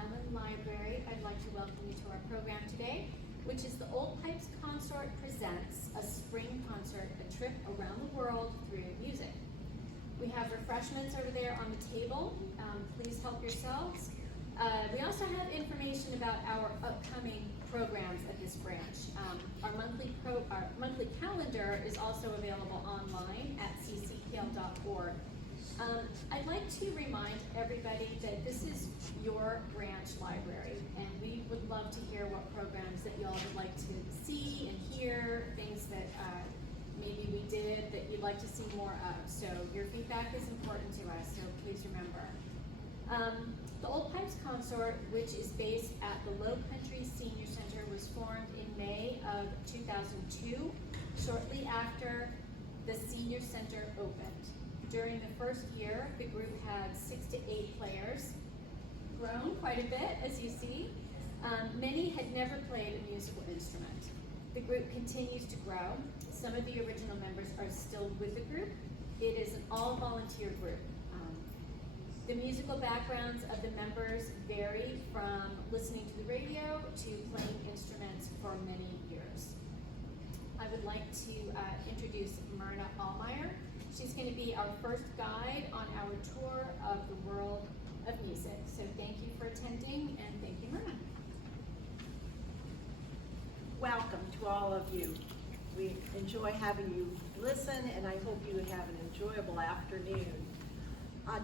Island Library, I'd like to welcome you to our program today, which is the Old Pipes Consort Presents a Spring Concert, a trip around the world through music. We have refreshments over there on the table. Please help yourselves. We also have information about our upcoming programs at this branch. Our monthly calendar is also available online at ccpl.org. I'd like to remind everybody that this is your branch library, and we would love to hear what programs that y'all would like to see and hear, things that maybe we did that you'd like to see more of. So your feedback is important to us, so please remember. The Old Pipes Consort, which is based at the Low Country Senior Center, was formed in May of 2002, shortly after the Senior Center opened. During the first year, the group had 6 to 8 players, grown quite a bit, as you see. Many had never played a musical instrument. The group continues to grow. Some of the original members are still with the group. It is an all-volunteer group. The musical backgrounds of the members vary from listening to the radio to playing instruments for many years. I would like to introduce Myrna Allmeyer. She's going to be our first guide on our tour of the world of music. So thank you for attending, and thank you, Myrna. Welcome to all of you. We enjoy having you listen, and I hope you have an enjoyable afternoon.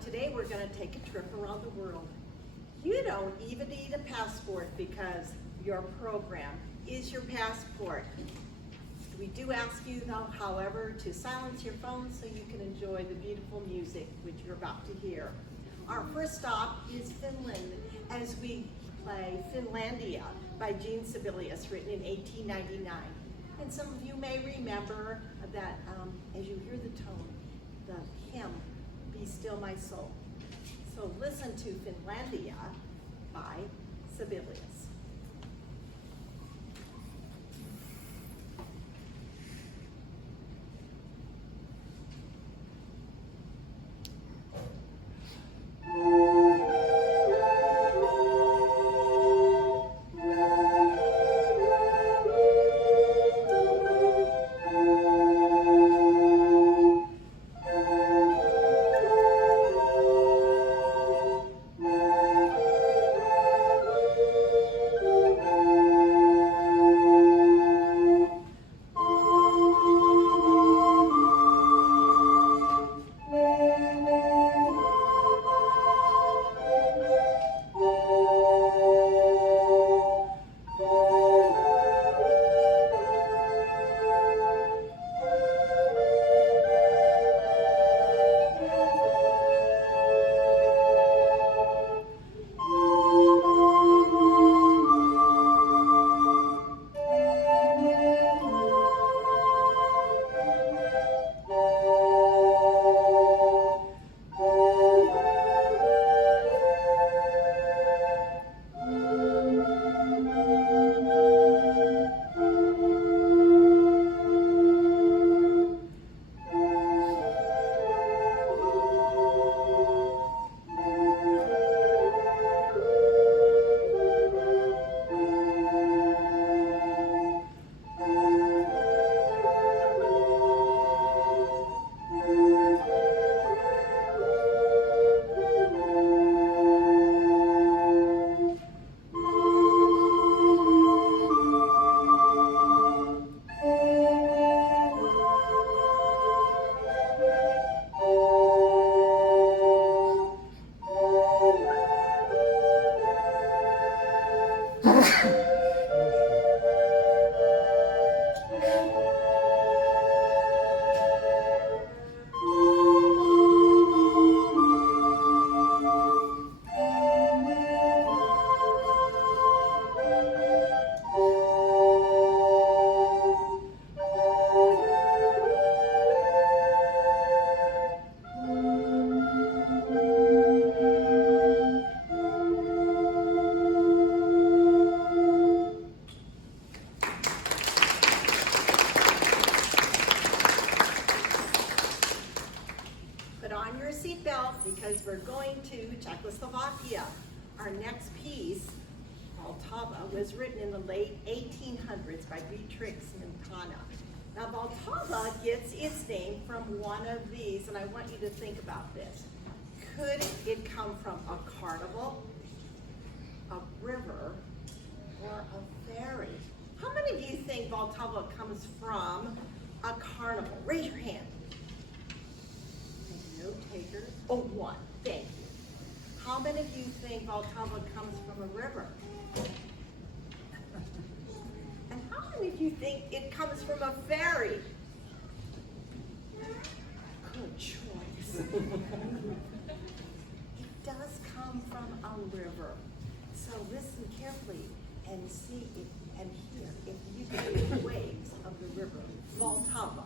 Today we're going to take a trip around the world. You don't even need a passport because your program is your passport. We do ask you, though, however, to silence your phone so you can enjoy the beautiful music which you're about to hear. Our first stop is Finland as we play Finlandia by Jean Sibelius, written in 1899. And some of you may remember that as you hear the tone, the hymn, Be Still My Soul. So listen to Finlandia by Sibelius. Because we're going to Czechoslovakia. Our next piece, Baltava, was written in the late 1800s by Beatrix Mentana. Now, Baltava gets its name from one of these, and I want you to think about this. Could it come from a carnival, a river, or a ferry? How many of you think Baltava comes from a carnival? Raise your hand. No takers. Oh, one. Thank you. How many of you think Baltava comes from a river? And how many of you think it comes from a ferry? Good choice. It does come from a river. So listen carefully and see if, and hear if you can hear the waves of the river Baltava.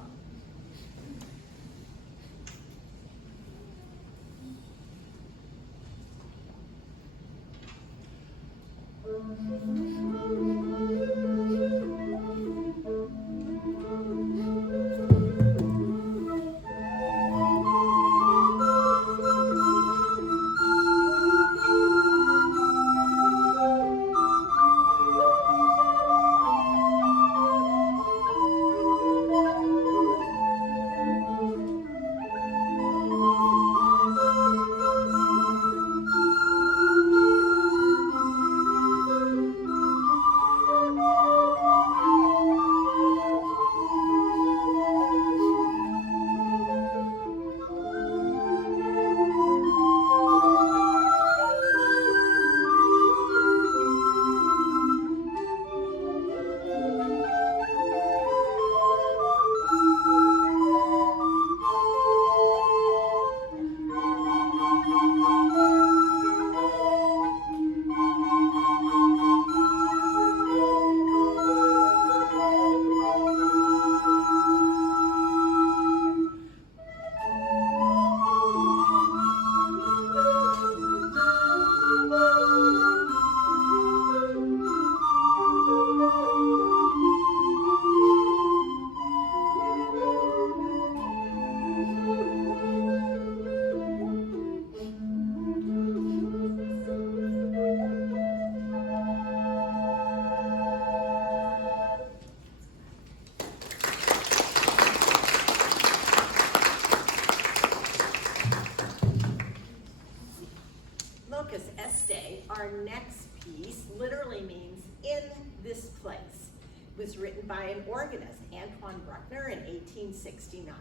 Locus Este, our next piece, literally means in this place. It was written by an organist, Antoine Bruckner, in 1869.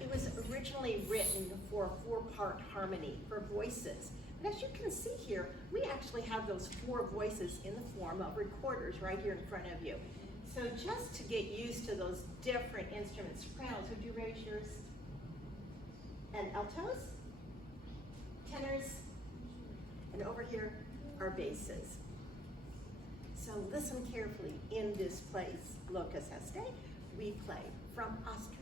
It was originally written for a four-part harmony for voices. But as you can see here, we actually have those four voices in the form of recorders right here in front of you. So just to get used to those different instruments, sopranos, would you raise yours? And altos? Tenors? And over here are basses. So listen carefully. In this place, Locus Este, we play from Austria.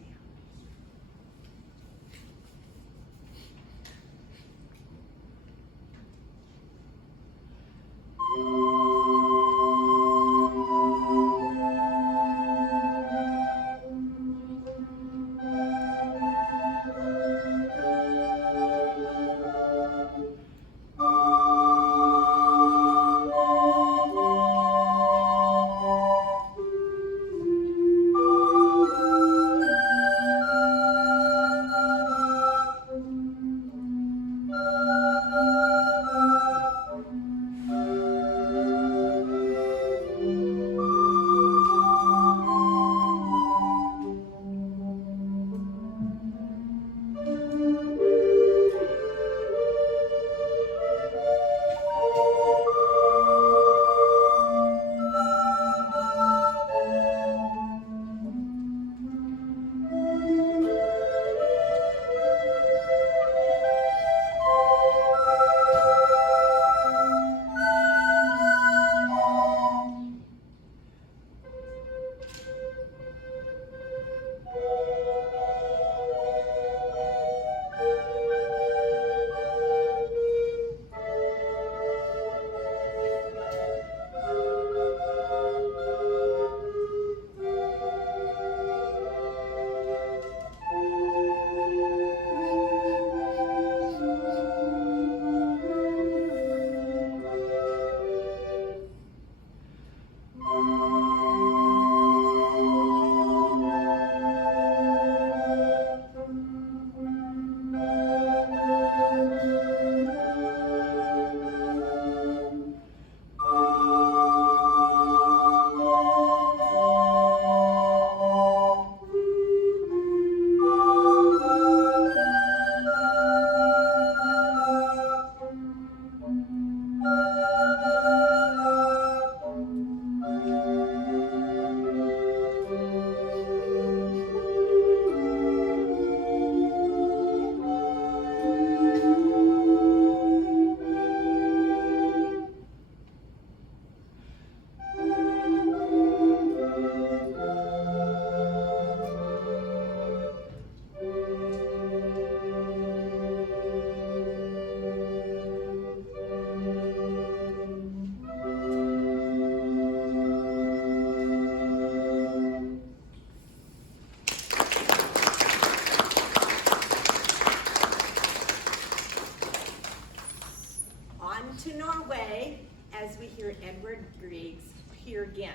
Welcome to Norway as we hear Edvard Grieg's Peer Gynt.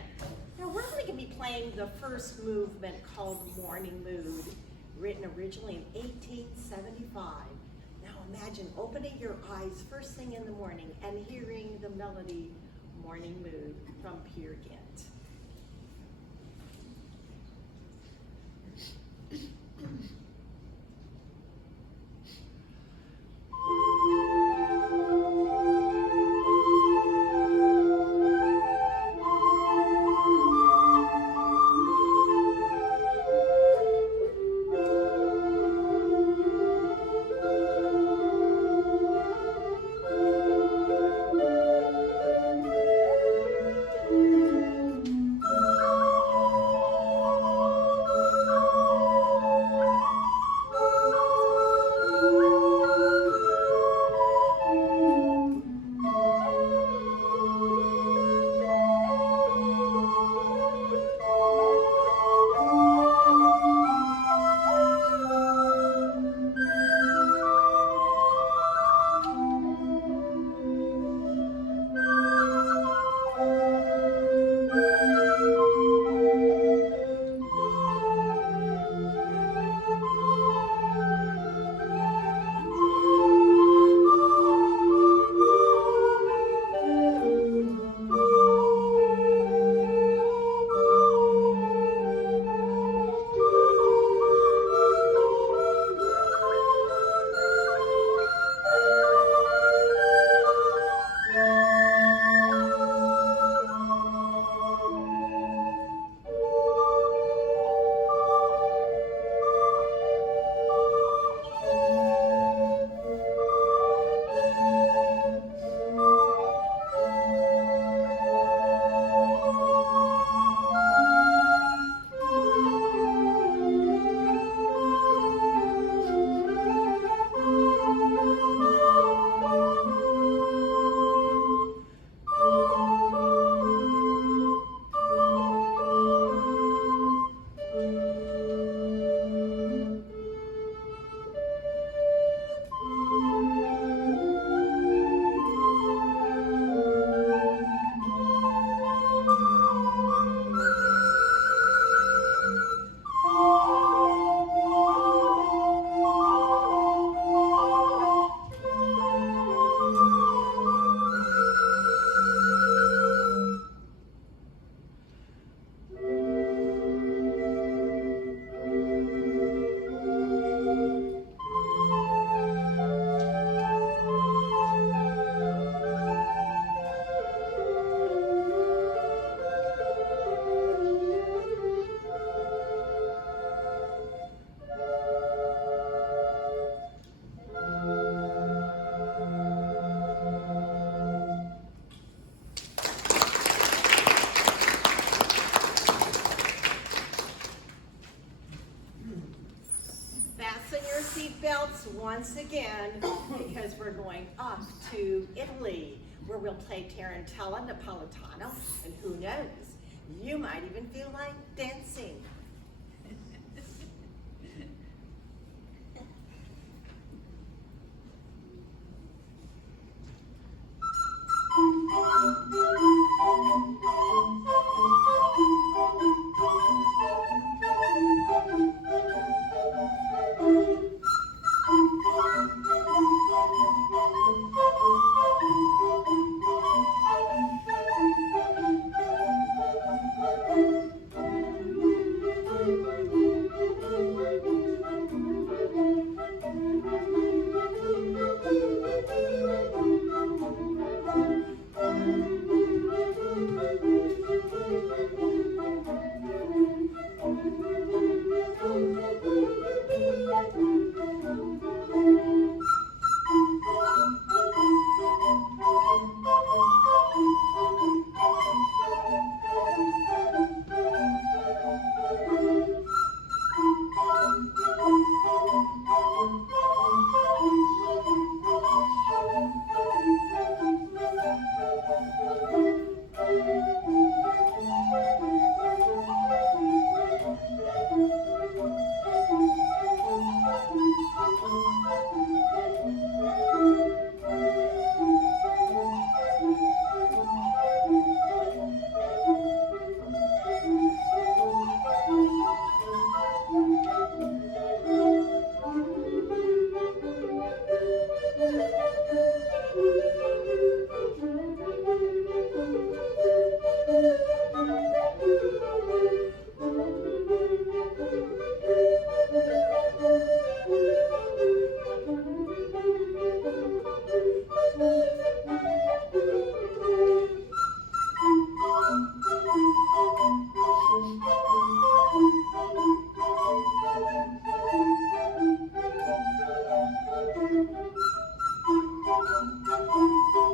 Now we're going to be playing the first movement called Morning Mood, written originally in 1875. Now imagine opening your eyes first thing in the morning and hearing the melody Morning Mood from Peer Gynt. Seatbelts once again because we're going up to Italy where we'll play Tarantella Napolitano, and who knows, you might even feel like dancing.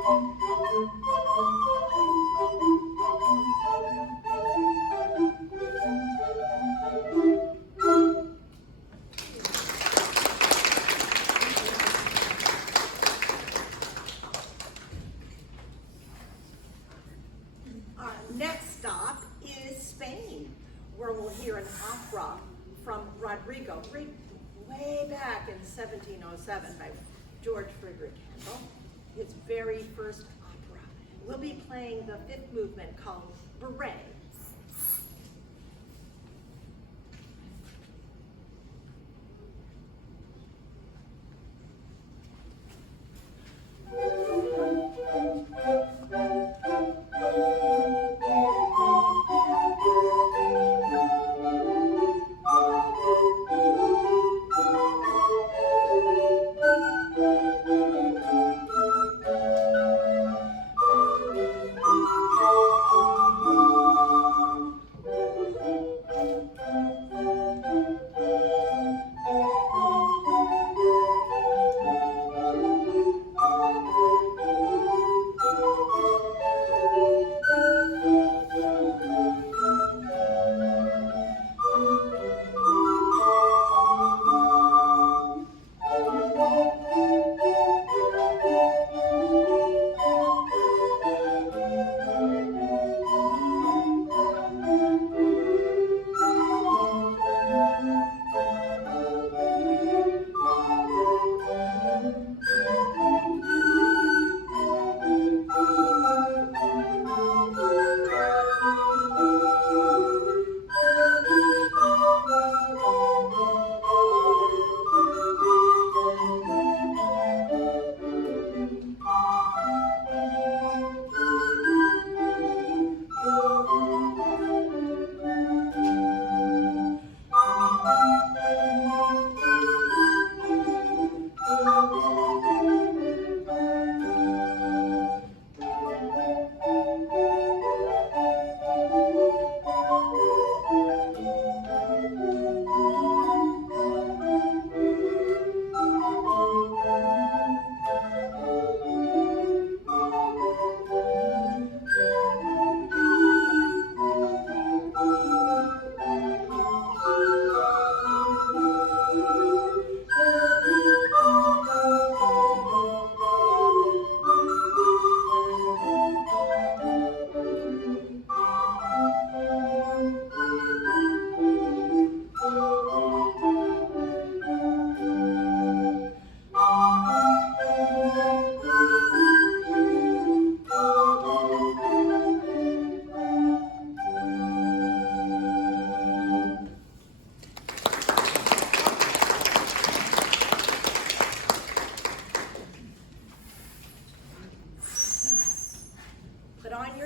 Our next stop is Spain, where we'll hear an opera from Rodrigo, way back in 1707 by George Friedrich Handel, his very first opera. We'll be playing the fifth movement called Bourrée.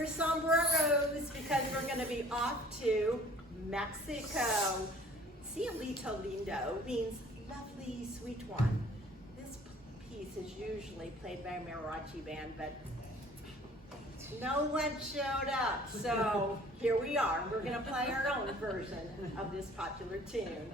Sombreros, because we're going to be off to Mexico. Cielito Lindo means lovely, sweet one. This piece is usually played by a mariachi band, but no one showed up. So here we are. We're going to play our own version of this popular tune.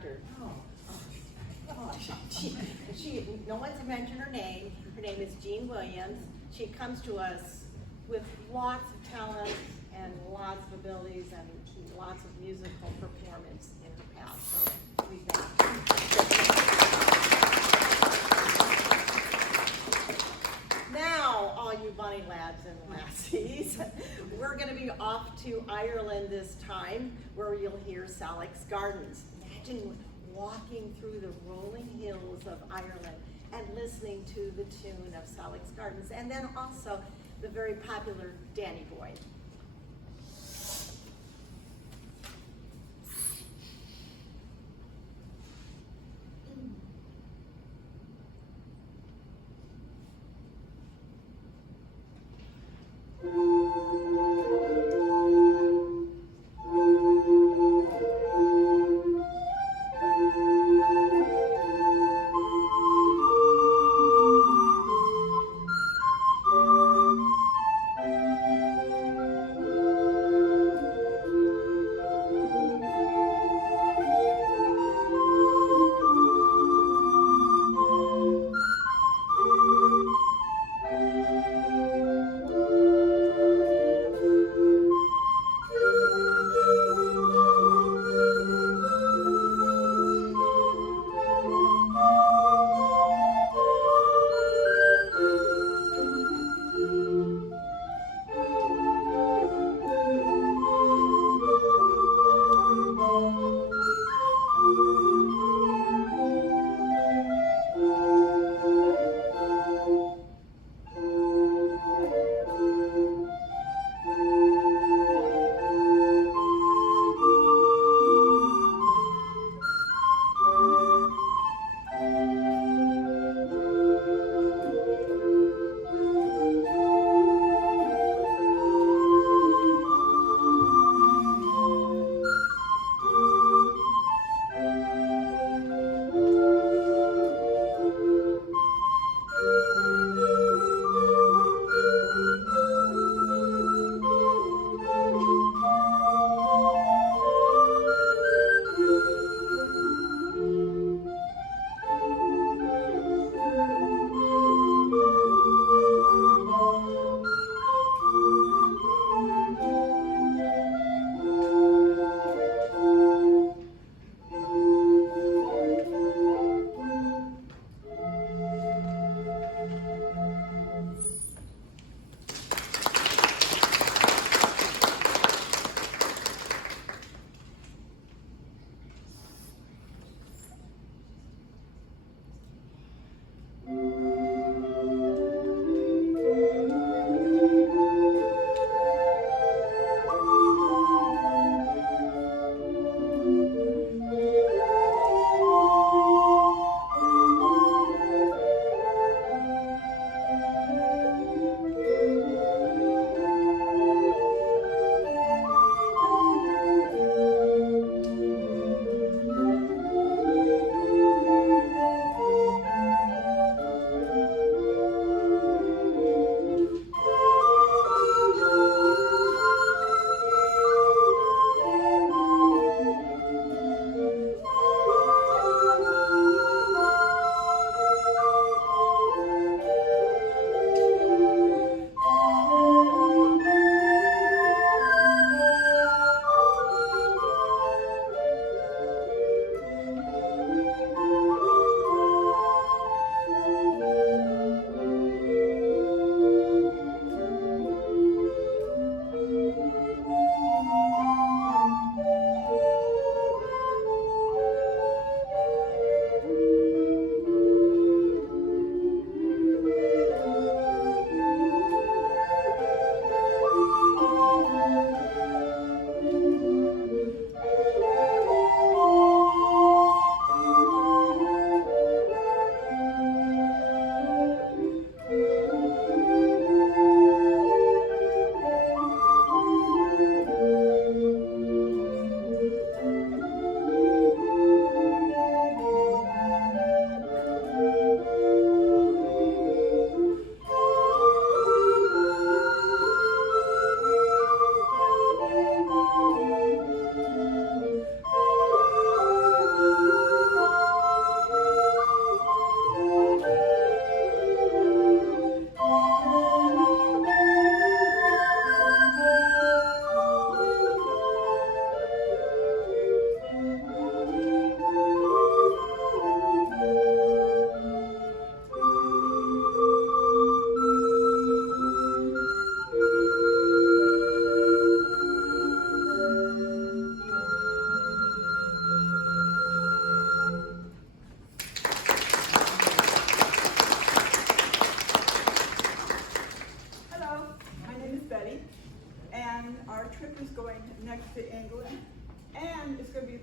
conductor. No one's mentioned her name. Her name is Jean Williams. She comes to us with lots of talent and lots of abilities and lots of musical performance in her past. So we thank you. Now, all you bunny lads and lassies, we're going to be off to Ireland this time, where you'll hear Salix Gardens. Imagine walking through the rolling hills of Ireland and listening to the tune of Salix Gardens, and then also the very popular Danny Boy.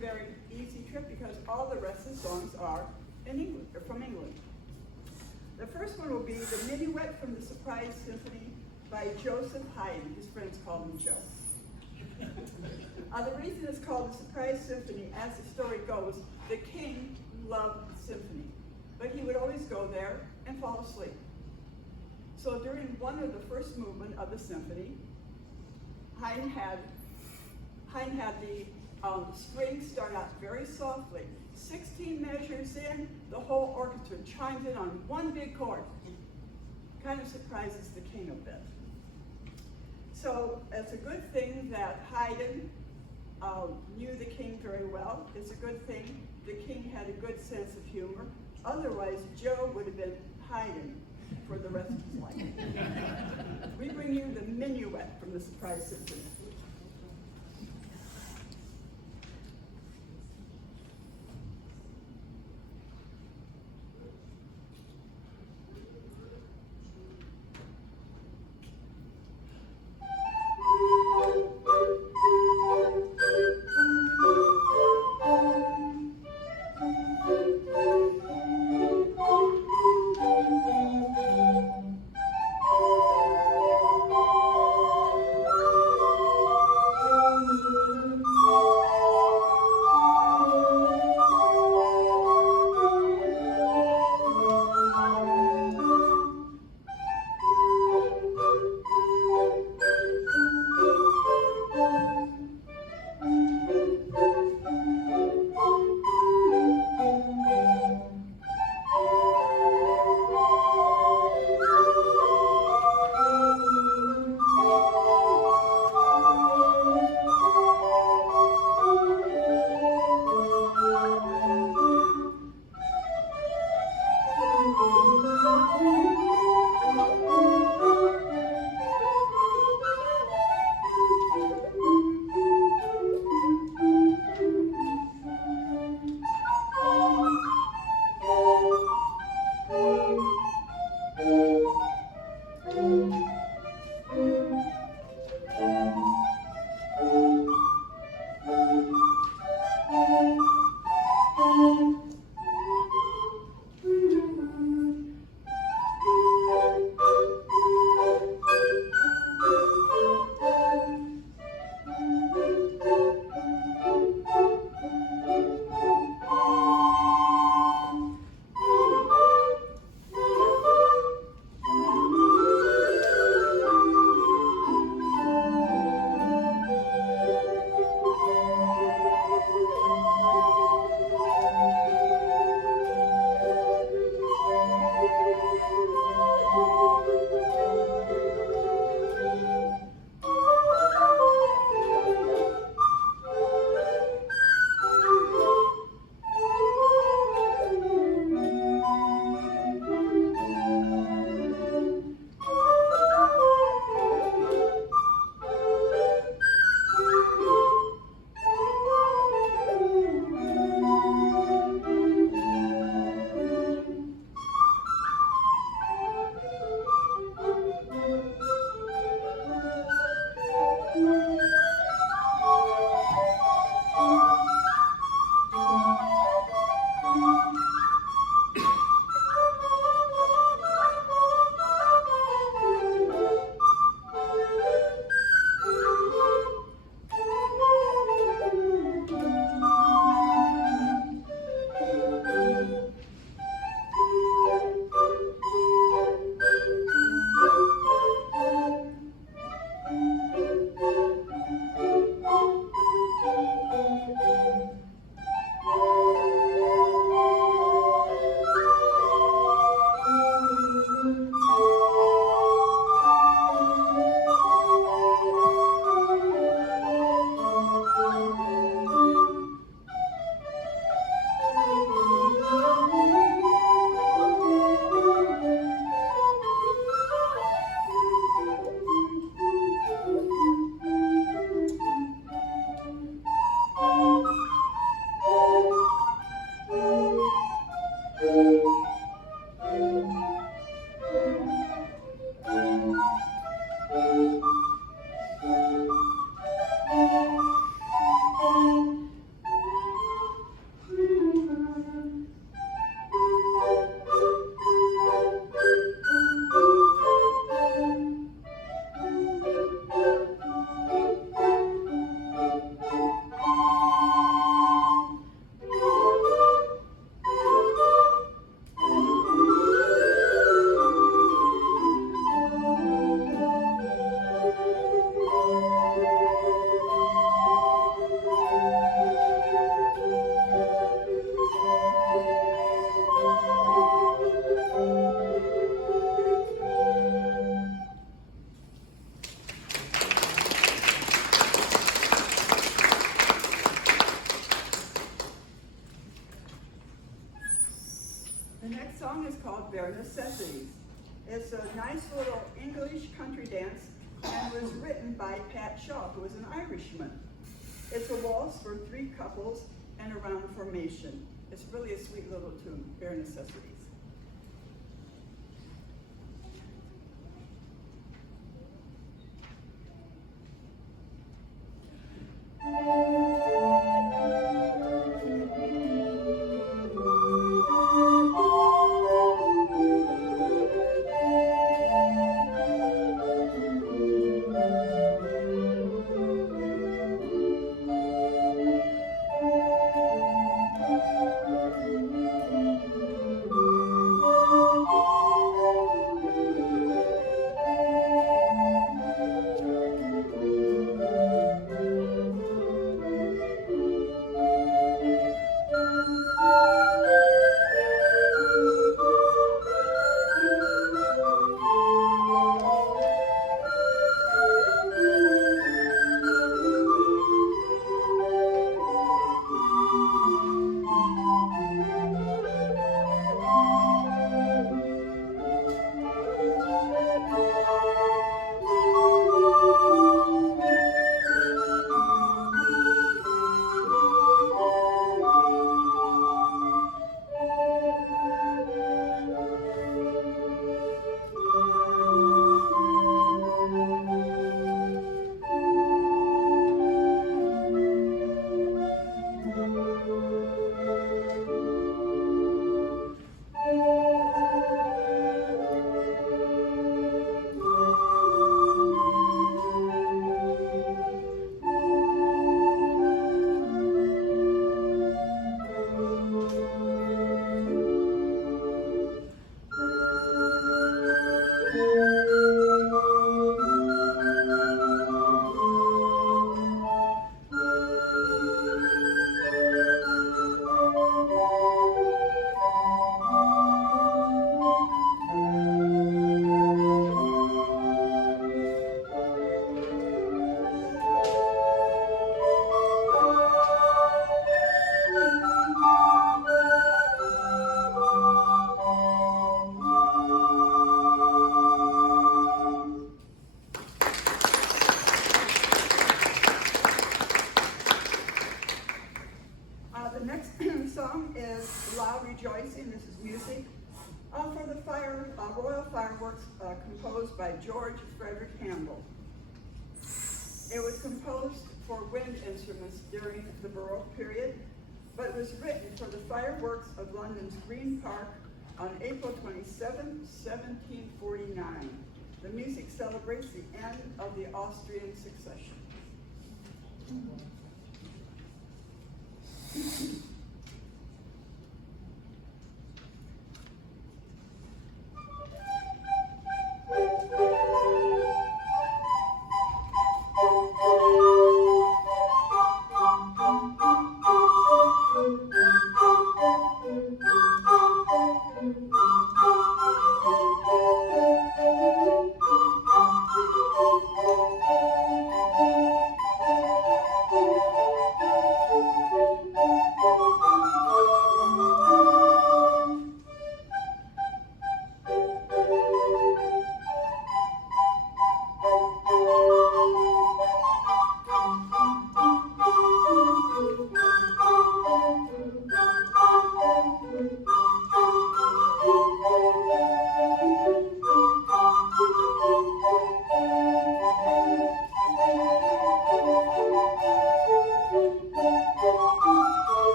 very easy trip because all the rest of the songs are in England, or from England. The first one will be the Minuet from the Surprise Symphony by Joseph Haydn. His friends call him Joe. The reason it's called the Surprise Symphony, as the story goes, the king loved the symphony, but he would always go there and fall asleep. So during one of the first movement of the symphony, Haydn had the strings start out very softly. 16 measures in, the whole orchestra chimes in on one big chord. Kind of surprises the king a bit. So it's a good thing that Haydn knew the king very well. It's a good thing the king had a good sense of humor. Otherwise, Joe would have been Haydn for the rest of his life. We bring you the Minuet from the Surprise Symphony. The next song is called Bare Necessities. It's a nice little English country dance and was written by Pat Shaw, who is an Irishman. It's a waltz for 3 couples and a round formation. It's really a sweet little tune, Bare Necessities. The next song is Loud Rejoicing. This is music for the Royal Fireworks composed by George Frederick Handel. It was composed for wind instruments during the Baroque period, but it was written for the fireworks of London's Green Park on April 27, 1749. The music celebrates the end of the Austrian succession.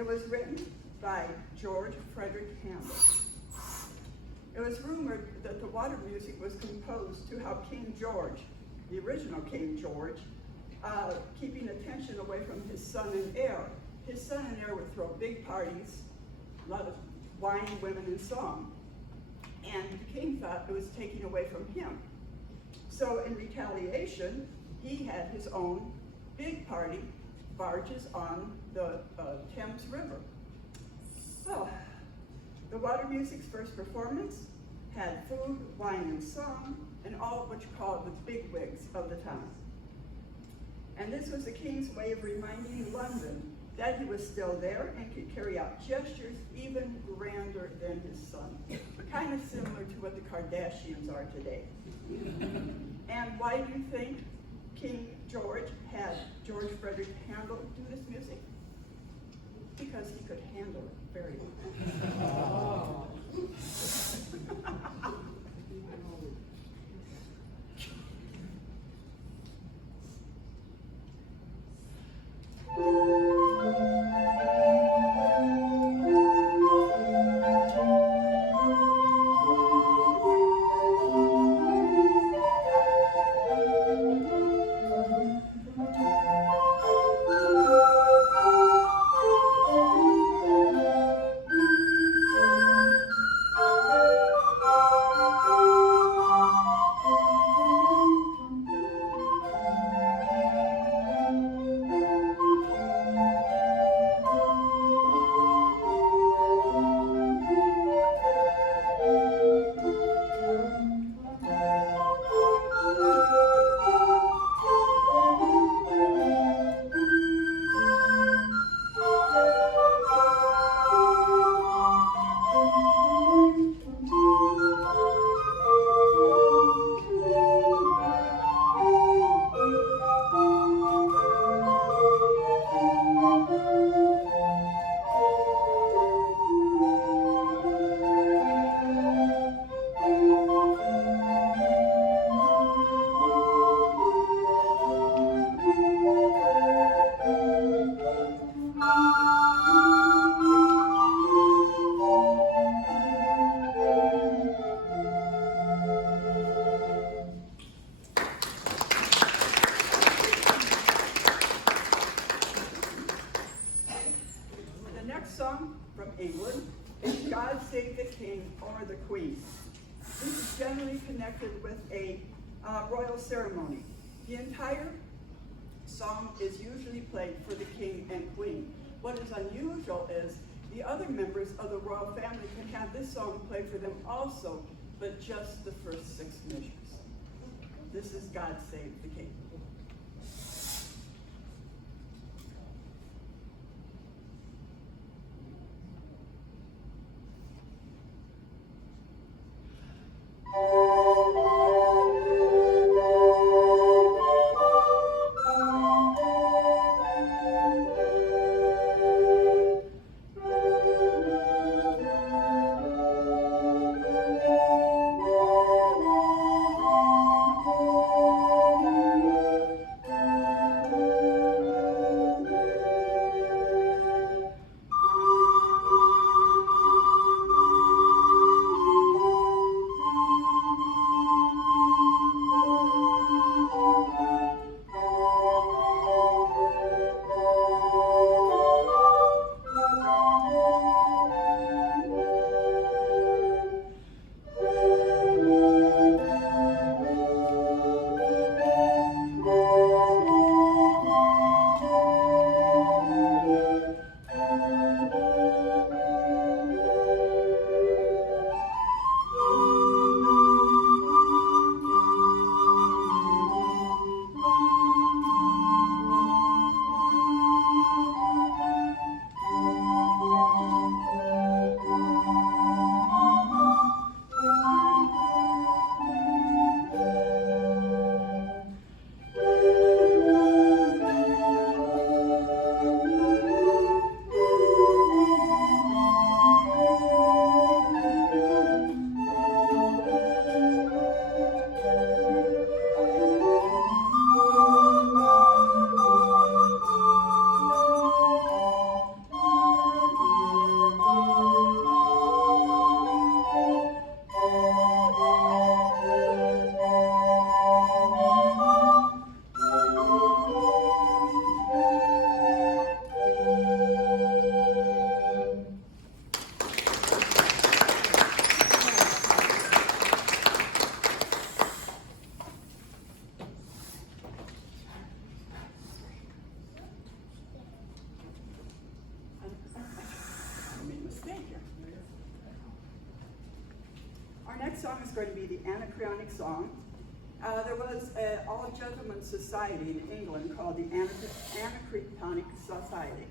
It was written by George Frederick Handel. It was rumored that the water music was composed to help King George, the original King George, keeping attention away from his son and heir. His son and heir would throw big parties, a lot of wine, women, and song. And the king thought it was taking away from him. So in retaliation, he had his own big party, barges on the Thames River. Well, the water music's first performance had food, wine, and song, and all of which called the bigwigs of the town. And this was the king's way of reminding London that he was still there and could carry out gestures even grander than his son. Kind of similar to what the Kardashians are today. And why do you think King George had George Frederick Handel do this music? Because he could handle it very well. Song from England is God Save the King or the Queen. This is generally connected with a royal ceremony. The entire song is usually played for the king and queen. What is unusual is the other members of the royal family can have this song played for them also, but just the first 6 measures. This is God Save the King. Our next song is going to be the Anacreonic Song. There was an all-gentlemen's society in England called the Anacreonic Society.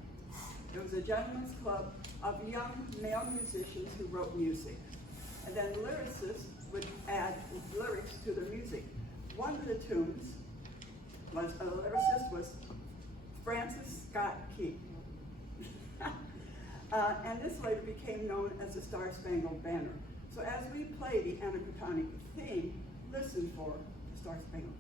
It was a gentleman's club of young male musicians who wrote music. And then lyricists would add lyrics to their music. One of the tunes was, a lyricist was Francis Scott Key. And this later became known as the Star Spangled Banner. So as we play the Anacreonic theme, listen for the Star Spangled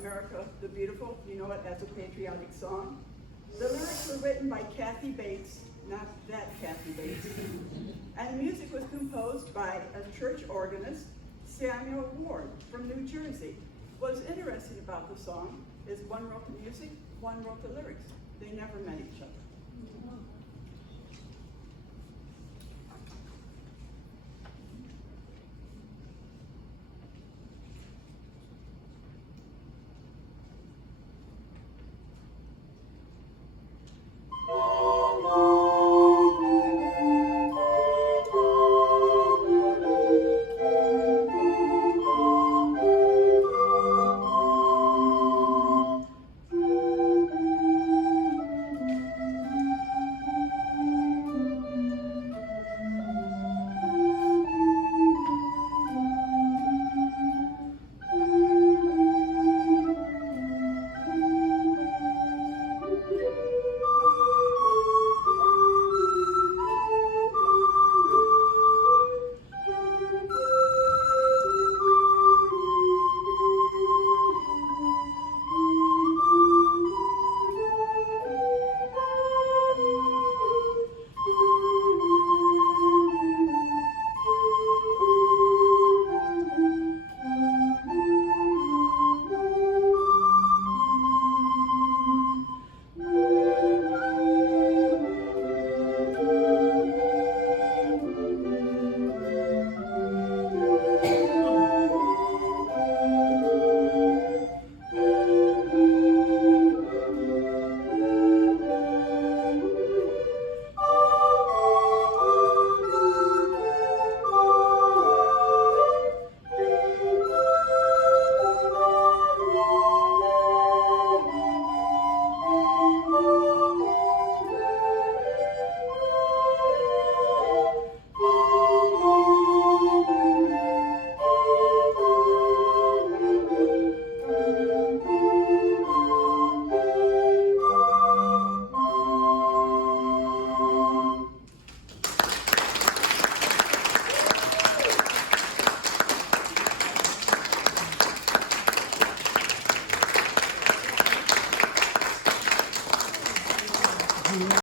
America the Beautiful. You know it as a patriotic song. The lyrics were written by Kathy Bates, not that Kathy Bates. And the music was composed by a church organist, Samuel Ward from New Jersey. What's interesting about the song is one wrote the music, one wrote the lyrics. They never met each other.